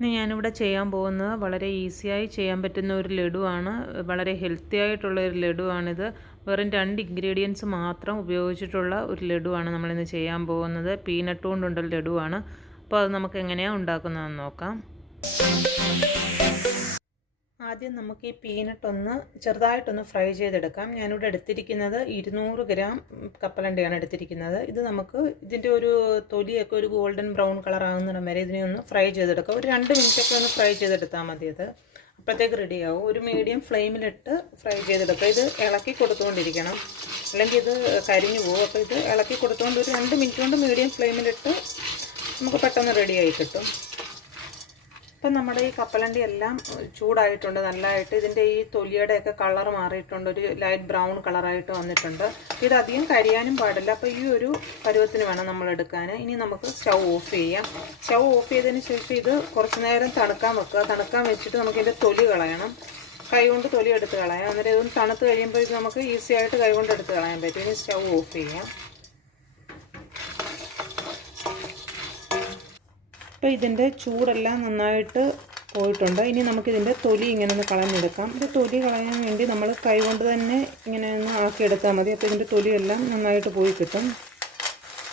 ഇനി ഞാനിവിടെ ചെയ്യാൻ പോകുന്നത് വളരെ ഈസിയായി ചെയ്യാൻ പറ്റുന്ന ഒരു ലഡുവാണ്. വളരെ ഹെൽത്തി ആയിട്ടുള്ള ഒരു ലഡുവാണിത്. വെറും രണ്ട് ഇൻഗ്രീഡിയൻസ് മാത്രം ഉപയോഗിച്ചിട്ടുള്ള ഒരു ലഡുവാണ് നമ്മളിന്ന് ചെയ്യാൻ പോകുന്നത്. പീനട്ട് കൊണ്ടുള്ള ലഡുവാണ്. അപ്പോൾ അത് നമുക്ക് എങ്ങനെയാണ് ഉണ്ടാക്കുന്നതെന്ന് നോക്കാം. ആദ്യം നമുക്ക് ഈ പീനട്ട് ഒന്ന് ചെറുതായിട്ടൊന്ന് ഫ്രൈ ചെയ്തെടുക്കാം. ഞാനിവിടെ എടുത്തിരിക്കുന്നത് ഇരുന്നൂറ് ഗ്രാം കപ്പലണ്ടയാണ് എടുത്തിരിക്കുന്നത്. ഇത് നമുക്ക് ഇതിന്റെ ഒരു തൊലിയൊക്കെ ഒരു ഗോൾഡൻ ബ്രൗൺ കളർ ആകുന്നിടം വരെ ഇതിനെ ഒന്ന് ഫ്രൈ ചെയ്തെടുക്കാം. ഒരു രണ്ട് മിനിറ്റൊക്കെ ഒന്ന് ഫ്രൈ ചെയ്തെടുത്താൽ മതി അത് അപ്പോഴത്തേക്ക് റെഡിയാവും. ഒരു മീഡിയം ഫ്ലെയിമിലിട്ട് ഫ്രൈ ചെയ്തെടുക്കുക ഇത് ഇളക്കി കൊടുത്തുകൊണ്ടിരിക്കണം. അല്ലെങ്കിൽ ഇത് കരിഞ്ഞു പോകും. അപ്പോൾ ഇത് ഇളക്കി കൊടുത്തുകൊണ്ട് ഒരു രണ്ട് മിനിറ്റ് കൊണ്ട് മീഡിയം ഫ്ലെയിമിലിട്ട് നമുക്ക് പെട്ടെന്ന് റെഡിയായി കിട്ടും. ഇപ്പം നമ്മുടെ ഈ കപ്പലണ്ടി എല്ലാം ചൂടായിട്ടുണ്ട് നല്ലതായിട്ട്. ഇതിന്റെ ഈ തൊലിയുടെയൊക്കെ കളർ മാറിയിട്ടുണ്ട്. ഒരു ലൈറ്റ് ബ്രൗൺ കളറായിട്ട് വന്നിട്ടുണ്ട്. ഇത് അധികം കരിയാനും പാടില്ല. അപ്പോൾ ഈ ഒരു പരുവത്തിന് വേണം നമ്മൾ എടുക്കാൻ. ഇനി നമുക്ക് സ്റ്റൗ ഓഫ് ചെയ്യാം. സ്റ്റൗ ഓഫ് ചെയ്തതിന് ശേഷം ഇത് കുറച്ച് നേരം തണുക്കാൻ വെക്കുക. തണുക്കാൻ വെച്ചിട്ട് നമുക്ക് ഇതിന്റെ തൊലി കളയണം. കൈ കൊണ്ട് തൊലി എടുത്ത് കളയാം. അന്നേരം ഇതൊന്ന് തണുത്ത് കഴിയുമ്പോൾ നമുക്ക് ഈസി ആയിട്ട് കൈ കൊണ്ട് എടുത്ത് കളയാൻ പറ്റും. ഇനി സ്റ്റൗ ഓഫ് ചെയ്യാം. അപ്പോൾ ഇതിന്റെ ചൂടെല്ലാം നന്നായിട്ട് പോയിട്ടുണ്ട്. ഇനി നമുക്കിതിന്റെ തൊലി ഇങ്ങനെ ഒന്ന് കളഞ്ഞെടുക്കാം. ഇത് തൊലി കളയാൻ വേണ്ടി നമ്മൾ കൈ കൊണ്ട് തന്നെ ഇങ്ങനെ ഒന്ന് ആക്കിയെടുത്താൽ മതി. അപ്പോൾ ഇതിന്റെ തൊലിയെല്ലാം നന്നായിട്ട് പോയി കിട്ടും.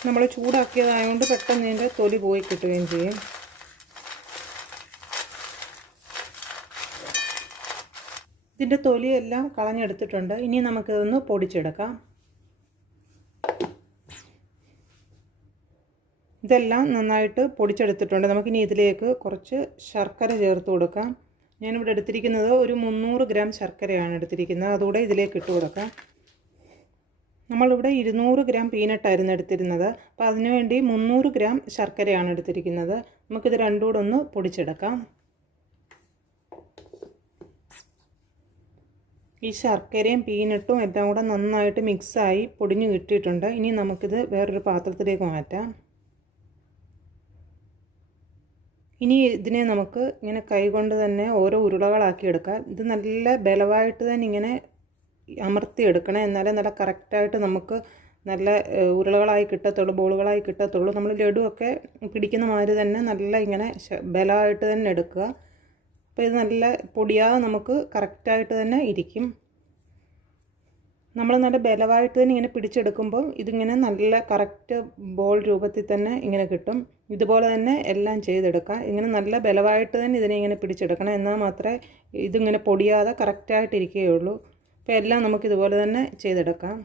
നമ്മൾ ചൂടാക്കിയതായതുകൊണ്ട് പെട്ടെന്ന് ഇതിന്റെ തൊലി പോയി കിട്ടുകയും ചെയ്യും. ഇതിന്റെ തൊലിയെല്ലാം കളഞ്ഞെടുത്തിട്ടുണ്ട്. ഇനി നമുക്കിതൊന്ന് പൊടിച്ചെടുക്കാം. ഇതെല്ലാം നന്നായിട്ട് പൊടിച്ചെടുത്തിട്ടുണ്ട്. നമുക്കിനി ഇതിലേക്ക് കുറച്ച് ശർക്കര ചേർത്ത് കൊടുക്കാം. ഞാനിവിടെ എടുത്തിരിക്കുന്നത് ഒരു മുന്നൂറ് ഗ്രാം ശർക്കരയാണ് എടുത്തിരിക്കുന്നത്. അതുകൂടെ ഇതിലേക്ക് ഇട്ട് കൊടുക്കാം. നമ്മളിവിടെ ഇരുന്നൂറ് ഗ്രാം പീനട്ടായിരുന്നു എടുത്തിരുന്നത്. അപ്പോൾ അതിനുവേണ്ടി മുന്നൂറ് ഗ്രാം ശർക്കരയാണ് എടുത്തിരിക്കുന്നത്. നമുക്കിത് രണ്ടും കൂടെ ഒന്ന് പൊടിച്ചെടുക്കാം. ഈ ശർക്കരയും പീനട്ടും എല്ലാം കൂടെ നന്നായിട്ട് മിക്സായി പൊടിഞ്ഞു കിട്ടിയിട്ടുണ്ട്. ഇനി നമുക്കിത് വേറൊരു പാത്രത്തിലേക്ക് മാറ്റാം. ഇനി ഇതിനെ നമുക്ക് ഇങ്ങനെ കൈകൊണ്ട് തന്നെ ഓരോ ഉരുളകളാക്കി എടുക്കാം. ഇത് നല്ല ബലമായിട്ട് തന്നെ ഇങ്ങനെ അമർത്തി എടുക്കണം. എന്നാലേ നല്ല കറക്റ്റായിട്ട് നമുക്ക് നല്ല ഉരുളകളായി കിട്ടത്തുള്ളൂ ബോളുകളായി കിട്ടത്തുള്ളൂ. നമ്മൾ ലഡുവൊക്കെ പിടിക്കുന്ന മാതിരി തന്നെ നല്ല ഇങ്ങനെ ബലമായിട്ട് തന്നെ എടുക്കുക. അപ്പോൾ ഇത് നല്ല പൊടിയാതെ നമുക്ക് കറക്റ്റായിട്ട് തന്നെ ഇരിക്കും. നമ്മൾ നല്ല ബലമായിട്ട് തന്നെ ഇങ്ങനെ പിടിച്ചെടുക്കുമ്പോൾ ഇതിങ്ങനെ നല്ല കറക്റ്റ് ബോൾ രൂപത്തിൽ തന്നെ ഇങ്ങനെ കിട്ടും. ഇതുപോലെ തന്നെ എല്ലാം ചെയ്തെടുക്കാം. ഇങ്ങനെ നല്ല ബലമായിട്ട് തന്നെ ഇതിനെ ഇങ്ങനെ പിടിച്ചെടുക്കണം. എന്നാൽ മാത്രമേ ഇതിങ്ങനെ പൊടിയാതെ കറക്റ്റായിട്ടിരിക്കുകയുള്ളൂ അപ്പോൾ എല്ലാം നമുക്കിതുപോലെ തന്നെ ചെയ്തെടുക്കാം.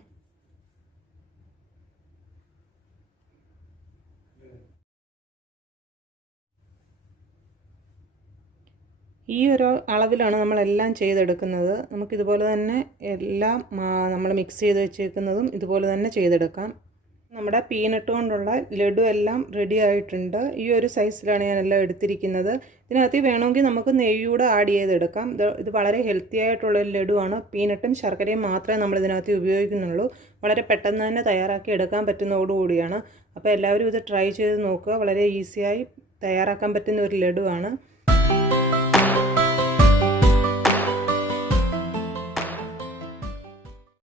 ഈ ഒരു അളവിലാണ് നമ്മളെല്ലാം ചെയ്തെടുക്കുന്നത്. നമുക്കിതുപോലെ തന്നെ എല്ലാം നമ്മൾ മിക്സ് ചെയ്ത് വെച്ചേക്കുന്നതും ഇതുപോലെ തന്നെ ചെയ്തെടുക്കാം. നമ്മുടെ പീനട്ട് കൊണ്ടുള്ള ലഡു എല്ലാം റെഡി ആയിട്ടുണ്ട്. ഈ ഒരു സൈസിലാണ് ഞാനെല്ലാം എടുത്തിരിക്കുന്നത്. ഇതിനകത്ത് വേണമെങ്കിൽ നമുക്ക് നെയ്യൂടെ ആഡ് ചെയ്തെടുക്കാം. ഇത് ഇത് വളരെ ഹെൽത്തി ആയിട്ടുള്ള ഒരു ലഡുവാണ്. പീനട്ടും ശർക്കരയും മാത്രമേ നമ്മൾ ഇതിനകത്ത് ഉപയോഗിക്കുന്നുള്ളൂ. വളരെ പെട്ടെന്ന് തന്നെ തയ്യാറാക്കി എടുക്കാൻ പറ്റുന്നതോടുകൂടിയാണ് അപ്പോൾ എല്ലാവരും ഇത് ട്രൈ ചെയ്ത് നോക്കുക. വളരെ ഈസിയായി തയ്യാറാക്കാൻ പറ്റുന്ന ഒരു ലഡുവാണ്.